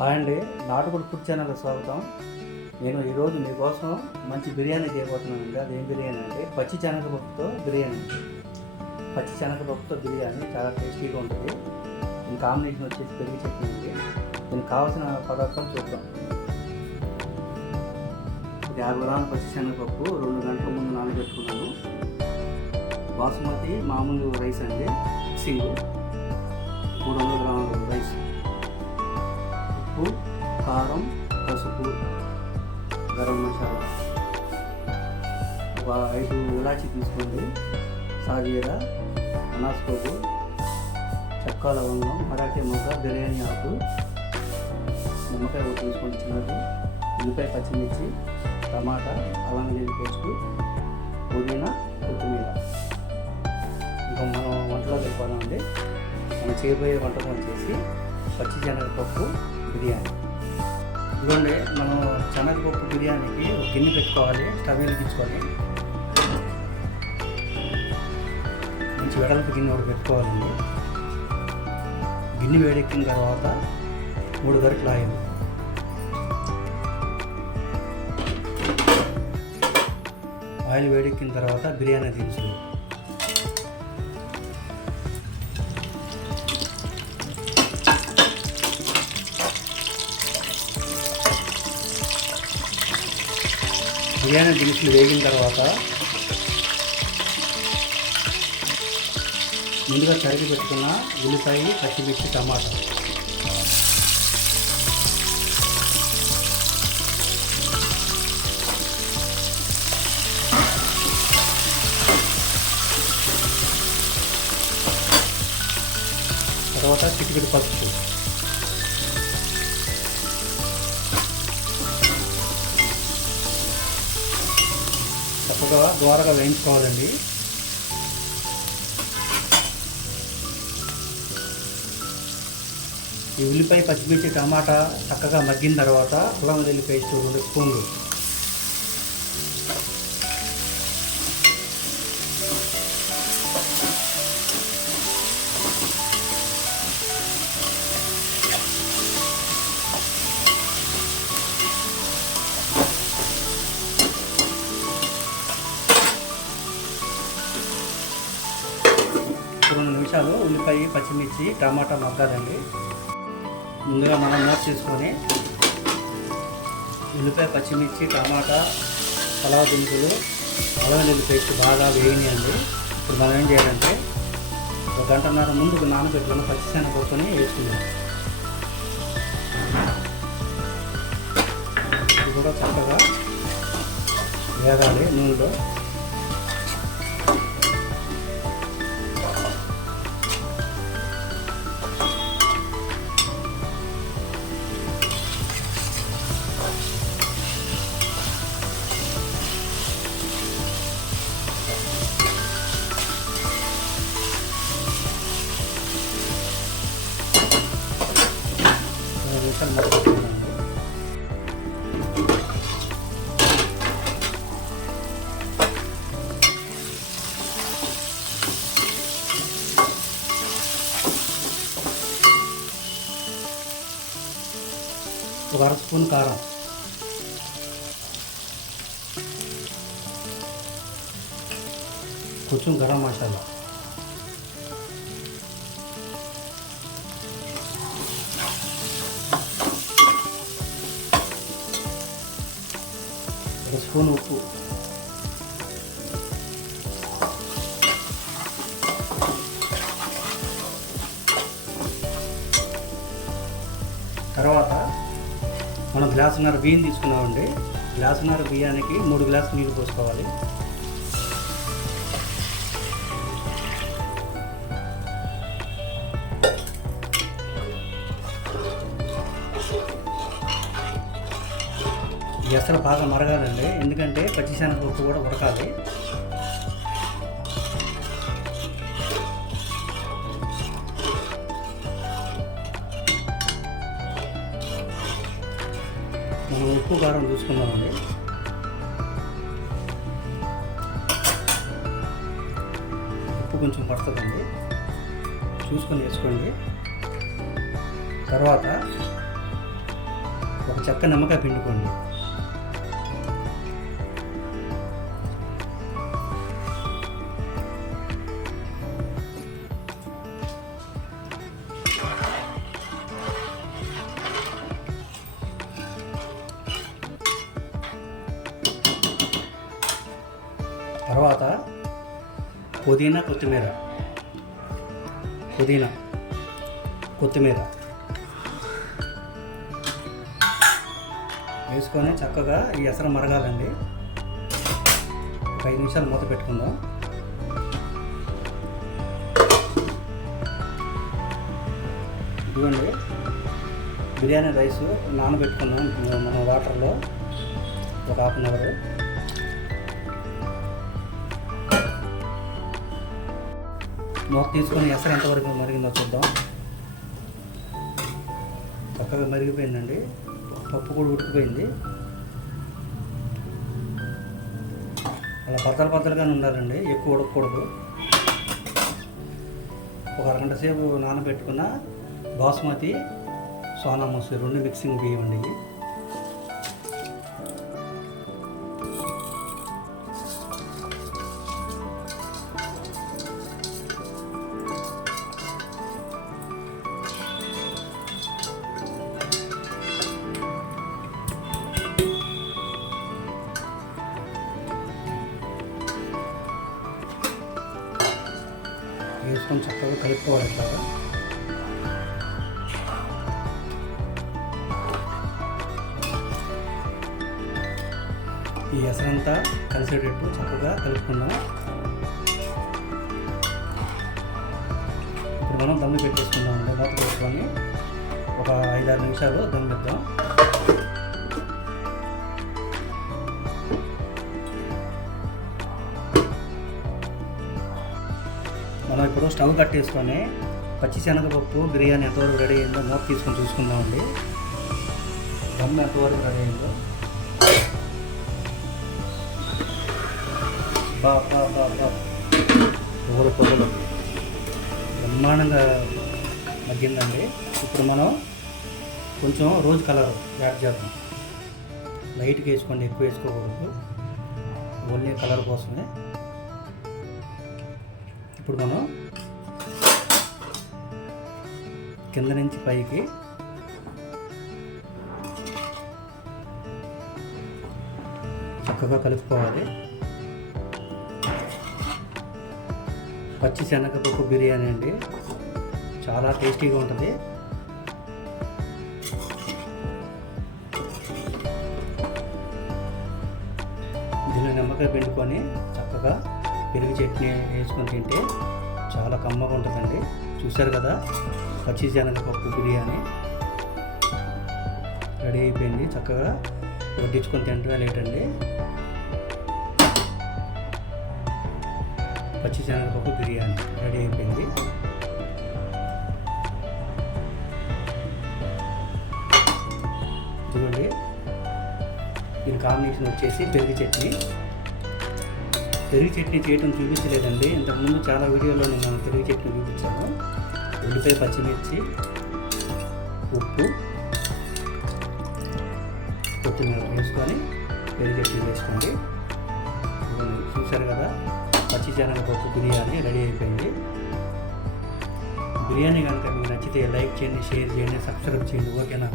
Hi అండి, నాటుకోడి food ఛానల్కి స్వాగతం. నేను ఈరోజు మీకోసం మంచి బిర్యానీ చేయబోతున్నానండి. అదేం బిర్యానీ అంటే పచ్చి శనగపప్పుతో బిర్యానీ. పచ్చి శనగపప్పుతో బిర్యానీ చాలా టేస్టీగా ఉంటుంది. దీని కాంబినేషన్ వచ్చేసి పెరుగు చట్నీ ఉంది. దీనికి కావాల్సిన పదార్థాలు చూద్దాం. 50 గ్రాముల పచ్చి శనగపప్పు 2 గంటల ముందు నానబెట్టుకున్నాను. బాసుమతి మామూలు రైస్ అండి, మిక్సింగ్ 300 గ్రాముల రైస్. ఉప్పు, కారం, పసుపు, గరం మసాలా, ఒక 5 ఇలాచి తీసుకోండి, సాజీర, అనాస్ పువ్వు, చెక్క, లవంగం, మరాఠీ మొగ్గ, బిర్యానీ ఆకు, నిమ్మకాయ ఒకటి తీసుకోండి చిన్నది, ఉల్లిపాయ, పచ్చిమిర్చి, టమాటా, అల్లం వెల్లుల్లి పేస్ట్, పుదీనా, కొత్తిమీర. ఇంకా మనం వంటలో వెళ్ళిపోదామండి. మనం చేయబోయే వంటకం వచ్చేసి పచ్చి శనగపప్పు బిర్యానీ. ఇదిగోండి, మనం శనగపప్పు బిర్యానీకి ఒక గిన్నె పెట్టుకోవాలి. స్టవ్ వెలిగించుకొని మంచి వెడల్పు గిన్నె ఒకటి పెట్టుకోవాలండి. గిన్నె వేడెక్కిన తర్వాత 3 గరిటెలు ఆయిల్, ఆయిల్ వేడెక్కిన తర్వాత బిర్యానీ దినుసులు, బిర్యానీ దినుసులు వేగిన తర్వాత ముందుగా తరిగి పెట్టుకున్న ఉల్లిపాయ, పచ్చిమిర్చి, టమాటా, తర్వాత చిటికెడు పసుపు, చక్కగా ద్వారగా వేయించుకోవాలండి. ఈ ఉల్లిపాయ, పచ్చిమిర్చి, టమాటా చక్కగా మగ్గిన తర్వాత అల్లం వెల్లుల్లి పేస్ట్ 2 స్పూన్లు, నిమిషాలు ఉల్లిపాయ, పచ్చిమిర్చి, టమాటా మగ్గాలండి. ముందుగా మనం నోట్ చేసుకొని ఉల్లిపాయ, పచ్చిమిర్చి, టమాటా, పలావ్ దినుసులు, అల్లం వెల్లుల్లి పేస్ట్ బాగా వేయనియండి. ఇప్పుడు మనం ఏం చేయాలంటే 1 గంటన్నర ముందుకు నానబెట్టుకుని పచ్చిశనగపప్పుని వేసుకుందాం. ఇది కూడా చక్కగా వేగాలి నూనెలో. ఒక 1 స్పూన్ కారం, కొంచెం గరం మసాలా, ఒక స్పూన్ ఉప్పు, తర్వాత మనం గ్లాసున్నర బియ్యం తీసుకున్నామండి. గ్లాసున్నర బియ్యానికి 3 గ్లాసులు నీళ్ళు పోసుకోవాలి. ఈ అసలు బాగా మరగాలండి, ఎందుకంటే పచ్చి శనగపప్పు కూడా ఉడకాలి. మనం ఉప్పు, కారం చూసుకుందామండి. ఉప్పు కొంచెం పడుతుందండి, చూసుకొని వేసుకోండి. తర్వాత ఒక చెక్క నిమ్మకాయ పిండుకోండి. తర్వాత పుదీనా కొత్తిమీర వేసుకొని చక్కగా ఈ ఎసరు మరగాలండి. ఒక 5 నిమిషాలు మూత పెట్టుకుందాం. ఇదిగోండి బిర్యానీ రైస్ నానబెట్టుకున్నాం మనం వాటర్లో ఒక 1/2 అవర్. మూత తీసుకొని ఎసరు ఎంతవరకు మరిగిందో చూద్దాం. చక్కగా మరిగిపోయిందండి. పప్పు కూడా ఉడికిపోయింది. అలా పద్దలుగానే ఉండాలండి, ఎక్కువ ఉడకకూడదు. ఒక అరగంట సేపు నానబెట్టుకున్న బాస్మతి, సోనా మసూరి 2 మిక్సింగ్ బియ్యం అండి. వేసుకొని చక్కగా కలుపుకోవాలి. ఇట్లాగా ఈ ఎసరంతా కలిసేటట్టు చక్కగా కలుపుకున్నాం. ఇప్పుడు మనం దమ్ము పెట్టేసుకుందామండి. మూత పెట్టుకొని ఒక 5-6 నిమిషాలు దమ్మిద్దాం. మనం ఇప్పుడు స్టవ్ కట్టేసుకొని పచ్చిశనగపప్పు బిర్యానీ ఎంతవరకు రెడీ అయిందో మూత తీసుకొని చూసుకుందామండి. దమ్ ఎంతవరకు రెడీ అయిందో. పొగలు బ్రహ్మాండంగా మగ్గిందండి. ఇప్పుడు మనం కొంచెం రోజ్ కలర్ యాడ్ చేద్దాం. లైట్గా వేసుకోండి, ఎక్కువ వేసుకోకూడదు, ఓన్లీ కలర్ కోసమే. ఇప్పుడు మనం కింద నుంచి పైకి చక్కగా కలుపుకోవాలి. పచ్చి శనగపప్పు బిర్యానీ అండి, చాలా టేస్టీగా ఉంటుంది. దీన్ని నిమ్మకాయ పిండుకొని చక్కగా పెరుగు చట్నీ వేసుకొని తింటే చాలా కమ్మగా ఉంటుందండి. చూశారు కదా, పచ్చి శనగపప్పు బిర్యానీ రెడీ అయిపోయింది. చక్కగా వడ్డించుకొని తింటమే లేటండి. పచ్చి శనగపప్పు బిర్యానీ రెడీ అయిపోయింది. చూడండి, దీని కాంబినేషన్ వచ్చేసి పెరుగు చట్నీ. పెరుగు చట్నీ చేయటం చూపించలేదండి, ఇంతకుముందు చాలా వీడియోలో నేను పెరుగు చట్నీ చూపించాను. ఉల్లిపాయ, పచ్చిమిర్చి, ఉప్పు, కొత్తిమీర వేసుకొని పెరుగు చట్నీ వేసుకోండి. చూశారు కదా, పచ్చి శనగపప్పు బిర్యానీ రెడీ అయిపోయింది. బిర్యానీ కనుక మీకు నచ్చితే లైక్ చేయండి, షేర్ చేయండి, సబ్స్క్రైబ్ చేయండి. ఓకేనా?